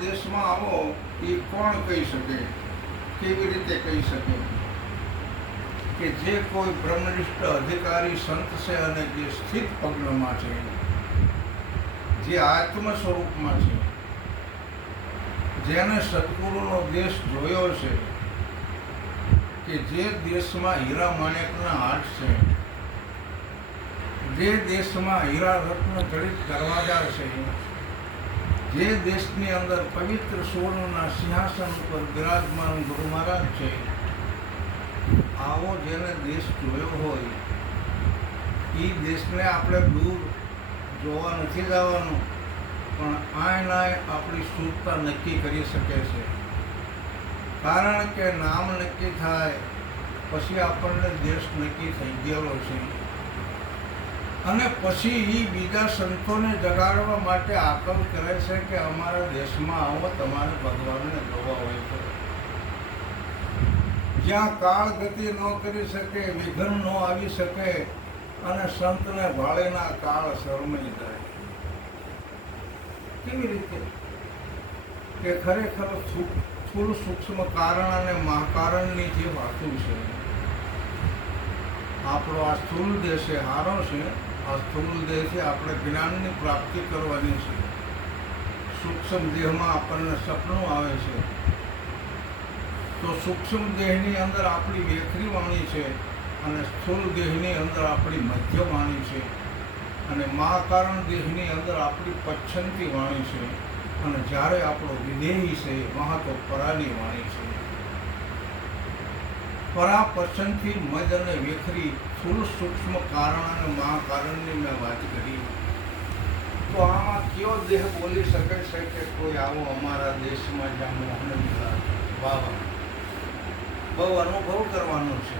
દેશમાં આવો એ કોણ કહી શકે, કેવી રીતે કહી શકે કે જે કોઈ બ્રહ્મનિષ્ઠ અધિકારી સંત છે અને જે સ્થિત પગલમાં છે, જે આત્મ સ્વરૂપમાં છે, જેને સદગુરુનો દેશ જોયો છે, કે જે દેશમાં હીરા માણેકના હાટ છે, જે દેશમાં હીરા રત્ન જડિત દરવાજા છે, જે દેશની અંદર પવિત્ર સુવર્ણના સિંહાસન ઉપર બિરાજમાન ગુરુ મહારાજ છે, આવો જેને દેશ જોયો હોય એ દેશને આપણે દૂર જોવા નથી જવાનું, પણ આયનાય આપણી શુદ્ધતા નક્કી કરી શકે છે. કારણ કે નામ નક્કી થાય પછી આપણને દેશ નક્કી થઈ ગયેલો છે, અને પછી એ બીજા સંતોને જગાડવા માટે આકલ કરે છે કે અમારા દેશમાં આવો, તમારે ભગવાનને જોવા હોય તો. જ્યાં કાળ ગતિ ન કરી શકે, વિઘ્ન ન આવી શકે અને સંતને ભાળેના કાળ શરમાઈ જાય. કેવી રીતે કે ખરેખર સ્થૂળ સૂક્ષ્મ કારણ અને મહાકારણની જે વાતો છે, આપણો આ સ્થૂળ દેહ છે હારો છે, આ સ્થૂળ દેહથી આપણે જ્ઞાનની પ્રાપ્તિ કરવાની છે. સૂક્ષ્મ દેહમાં આપણને સપનું આવે છે, તો સૂક્ષ્મ દેહની અંદર આપણી વેખરી વાણી છે અને સ્થૂળ દેહની અંદર આપણી મધ્ય વાણી છે, અને મહાકારણ દેહની અંદર આપણી પચ્છંતી વાણી છે, અને જ્યારે આપણો વિદેહી છે વહાં તો પરાની વાણી છે. પરા પચ્છંતી મધ અને વેખરી સ્થૂળ સૂક્ષ્મ કારણ અને મહાકારણની મેં વાત કરી. તો આમાં કયો દેહ બોલી શકે છે કે કોઈ આવો અમારા દેશમાં જ્યાં મોહન વિલાસ બાબા બહુ અનુભવ કરવાનો છે,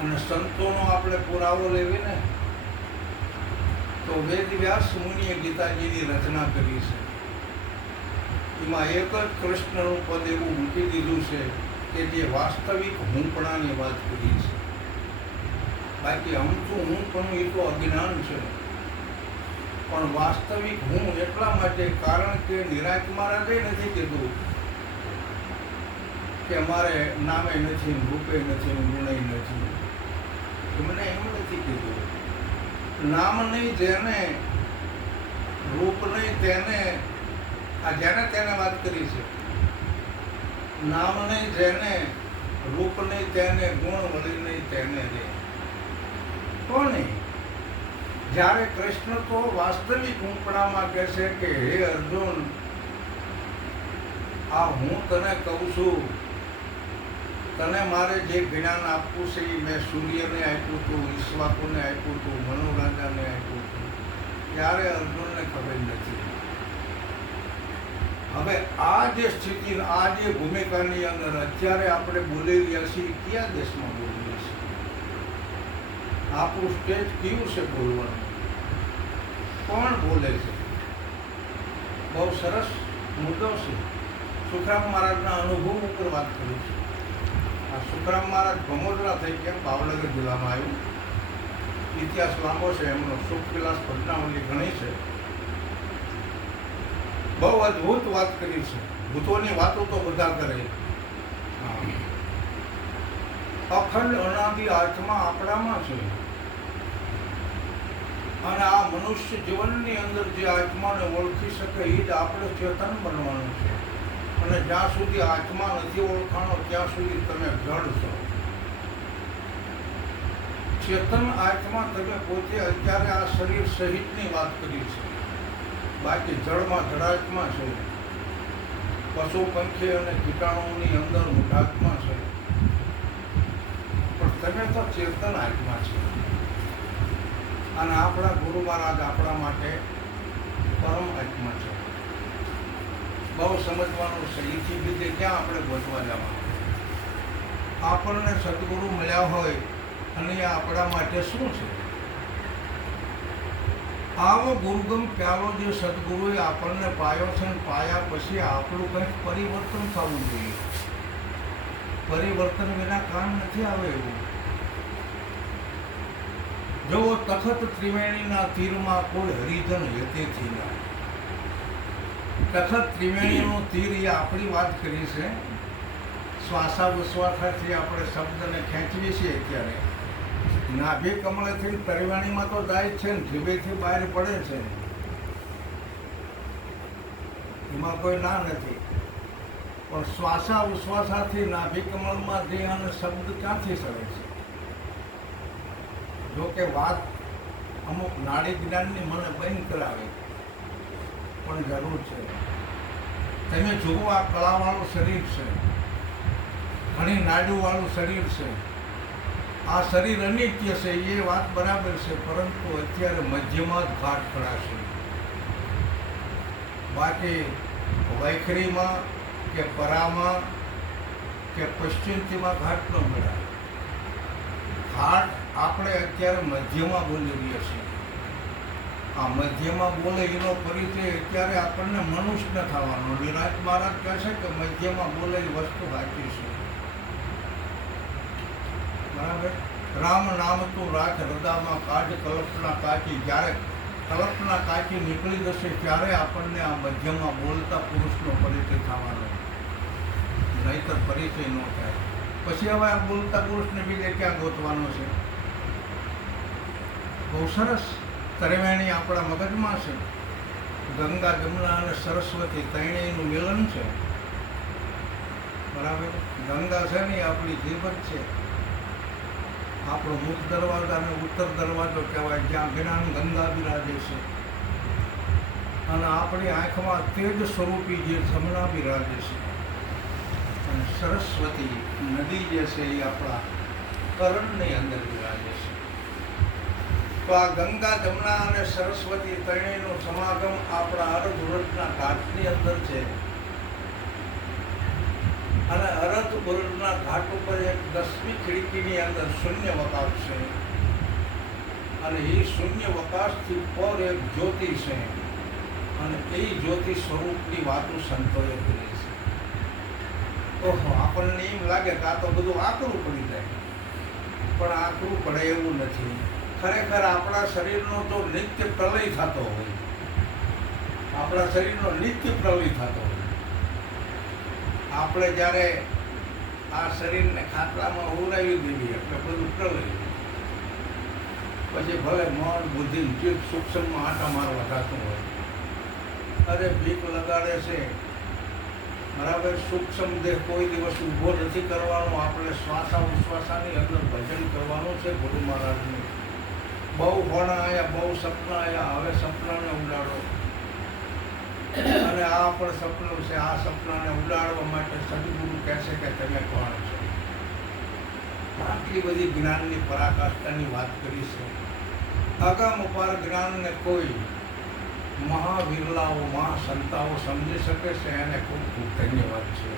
અને સંતોનો આપણે પુરાવો લેવીને તો વેદ વ્યાસ મુનિએ ગીતાજીની રચના કરી છે. એમાં એક જ કૃષ્ણનું પદ એવું મૂકી દીધું છે કે જે વાસ્તવિક હુંપણાની વાત કરી છે. બાકી અમથું હું પણ એ તો અજ્ઞાન છે, પણ વાસ્તવિક હું એટલા માટે કારણ કે નિરાંત મહારાજે નથી કીધું કે અમારે નામે નથી, રૂપે નથી, ગુણે નથી. મને એમ નથી કીધું. નામ નહીં જેને, રૂપ નહીં તેને, આ જેને તેને વાત કરી છે. નામ નહીં જેને, રૂપ નહીં તેને, ગુણ વળી નહીં તેને રે. કોને? જ્યારે કૃષ્ણ તો વાસ્તવિક હુંપણામાં કહે છે કે હે અર્જુન, આ હું તને કહું છું, તને મારે જે જ્ઞાન આપવું છે એ મેં સૂર્યને આપ્યું હતું, ઈશ્વાકુને આપ્યું હતું, મનોરાજાને આપ્યું હતું. ત્યારે અર્જુનને ખબર નથી. હવે આ જે સ્થિતિ, આ જે ભૂમિકાની અંદર અત્યારે આપણે બોલી રહ્યા છીએ, કયા દેશમાં બોલીએ છીએ? આપણું સ્ટેજ કેવું છે બોલવાનું? કોણ બોલે છે? બહુ સરસ મુદ્દો છે. સુખરામ મહારાજના અનુભવ ઉપર વાત કરું છું. આ સુખરામ મહારાજ ભમોદરા થઈ ગયા, ભાવનગર જિલ્લામાં આવ્યું. ઇતિહાસ લાંબો છે એમનો. સુખવિલાસ ભજનાવલી ઘણી છે. બહુ અદભુત વાત કરી છે. ભૂતોની વાતો તો બધા કરે. અખંડ અનાદિ આત્મા આપણામાં છે, અને આ મનુષ્ય જીવનની અંદર જે આત્માને ઓળખી શકે એ જ આપણે ચેતન બનવાનું છે. અને જ્યાં સુધી આત્મા નથી ઓળખાણો ત્યાં સુધી તમે જડ છો. ચેતન આત્મા તમે પોતે અત્યારે આ શરીર સહિતની વાત કરી છે. બાકી જળમાં જડાત્મા છે, પશુ પંખી અને કીટાણુઓની અંદર મૂઢાત્મા છે, પણ તમે તો ચેતન આત્મા છે. અને આપણા ગુરુ મહારાજ આપણા માટે પરમ આત્મા છે. બહુ સમજવાનું છે. એથી બીજે ક્યાં આપણે ગોતવા જવાનું? આપણને સદગુરુ મળ્યા હોય અને એ આપણા માટે શું છે? આવો ગુરુગમ પ્યાલો જે સદગુરુએ આપણને પાયો છે, ને પાયા પછી આપણું કંઈક પરિવર્તન થવું જોઈએ. પરિવર્તન વિના કામ નથી આવે એવું. જો તખત ત્રિવેણીના તીરમાં કોઈ હરિજન હેતેથી ના, તખત ત્રિવેણીનું તીર એ આપણી વાત કરી છે. શ્વાસા ઉશ્વાસાથી આપણે શબ્દને ખેંચીએ છીએ. અત્યારે નાભી કમળેથી ત્રિવેણીમાં તો જાય જ છે ને, જીભેથી બહાર પડે છે, એમાં કોઈ ના નથી. પણ શ્વાસા ઉશ્વાસાથી નાભી કમળમાં જે અને શબ્દ ક્યાંથી સરે છે? જો કે વાત અમુક નાડી જ્ઞાનની મને બંધ કરાવે પણ જરૂર છે. તમે જુઓ, આ કળાવાળું શરીર છે, ઘણી નાડીવાળું શરીર છે. આ શરીર અનિત્ય છે, એ વાત બરાબર છે, પરંતુ અત્યારે મધ્યમાં જ ઘાટ ખડાશે. બાકી વૈખરીમાં કે પરામાં કે પશ્ચિમમાં ઘાટ ન મળ્યા. ઘાટ આપણે અત્યારે મધ્યમાં બોલી રહ્યા છીએ. આ મધ્યમાં બોલે એનો પરિચય અત્યારે આપણને મનુષ્ય ન થવાનો. વિરાજ મહારાજ કહે છે કે મધ્યમાં બોલે એ વસ્તુ સાચી છે. બરાબર. રામ નામ તું રાખ હૃદયમાં કાઢ કલ્પના કાચી. જ્યારે કલ્પના કાચી નીકળી જશે ત્યારે આપણને આ મધ્યમાં બોલતા પુરુષનો પરિચય થવાનો, નહીતર પરિચય ન થાય. પછી હવે આ બોલતા પુરુષને બીજે ક્યાં ગોતવાનો છે? બહુ સરસ. ત્રિવેણી આપણા મગજમાં છે. ગંગા, જમુના અને સરસ્વતી ત્રણેયનું મિલન છે. બરાબર. ગંગા છે ને આપણી જીભ જ છે. આપણો મુખ દરવાજો અને ઉત્તર દરવાજો કહેવાય, જ્યાં જ્ઞાન ગંગા બિરાજે છે. અને આપણી આંખમાં તેજ સ્વરૂપી જે જમના બિરાજે છે. અને સરસ્વતી નદી જે છે એ આપણા કરણની અંદર બિરાજે છે. તો આ ગંગા, જમના અને સરસ્વતી ત્રણેયનો સમાગમ આપણા અર્ધવૃતના ઘાટની અંદર છે. અને અર્ધવૃતના ઘાટ ઉપર એક 10મી ખિડકીની અંદર શૂન્યવકાશ છે. અને એ શૂન્યવકાશથી પર એક જ્યોતિ છે. અને એ જ્યોતિ સ્વરૂપની વાતો સંતોએ કરી છે. ઓહો, આપણને એમ લાગે કે આ તો બધું આકરું પડી જાય, પણ આકરું પડે એવું નથી. ખરેખર આપણા શરીરનો જો નિત્ય પ્રલય થતો હોય, આપણા શરીરનો નિત્ય પ્રલય થતો હોય, આપણે જ્યારે આ શરીરને ખાટલામાં ઉડાવી દેવી એટલે બધું પ્રલય. પછી ભલે મન, બુદ્ધિ, ચિત્ત સૂક્ષ્મમાં આંટા મારવા થતું હોય. અરે ભીખ લગાડે છે, બરાબર. સૂક્ષ્મ દેહ કોઈ દિવસ ઊભો નથી કરવાનો. આપણે શ્વાસા ઉશ્વાસાની અંદર ભજન કરવાનું છે ગુરુ મહારાજનું. બહુ હોણા આવ્યા, બહુ સપના આવ્યા, હવે સપનાને ઉડાડો. અને આ પણ સપનું છે. આ સપનાને ઉડાડવા માટે સદગુરુ કહેશે કે તમે કોણ છો. આટલી બધી જ્ઞાનની પરાકાષ્ઠાની વાત કરી છે. અગમ અપાર જ્ઞાનને કોઈ મહાવિરલાઓ, મહાસંતાઓ સમજી શકે છે. એને ખૂબ ખૂબ ધન્યવાદ છે.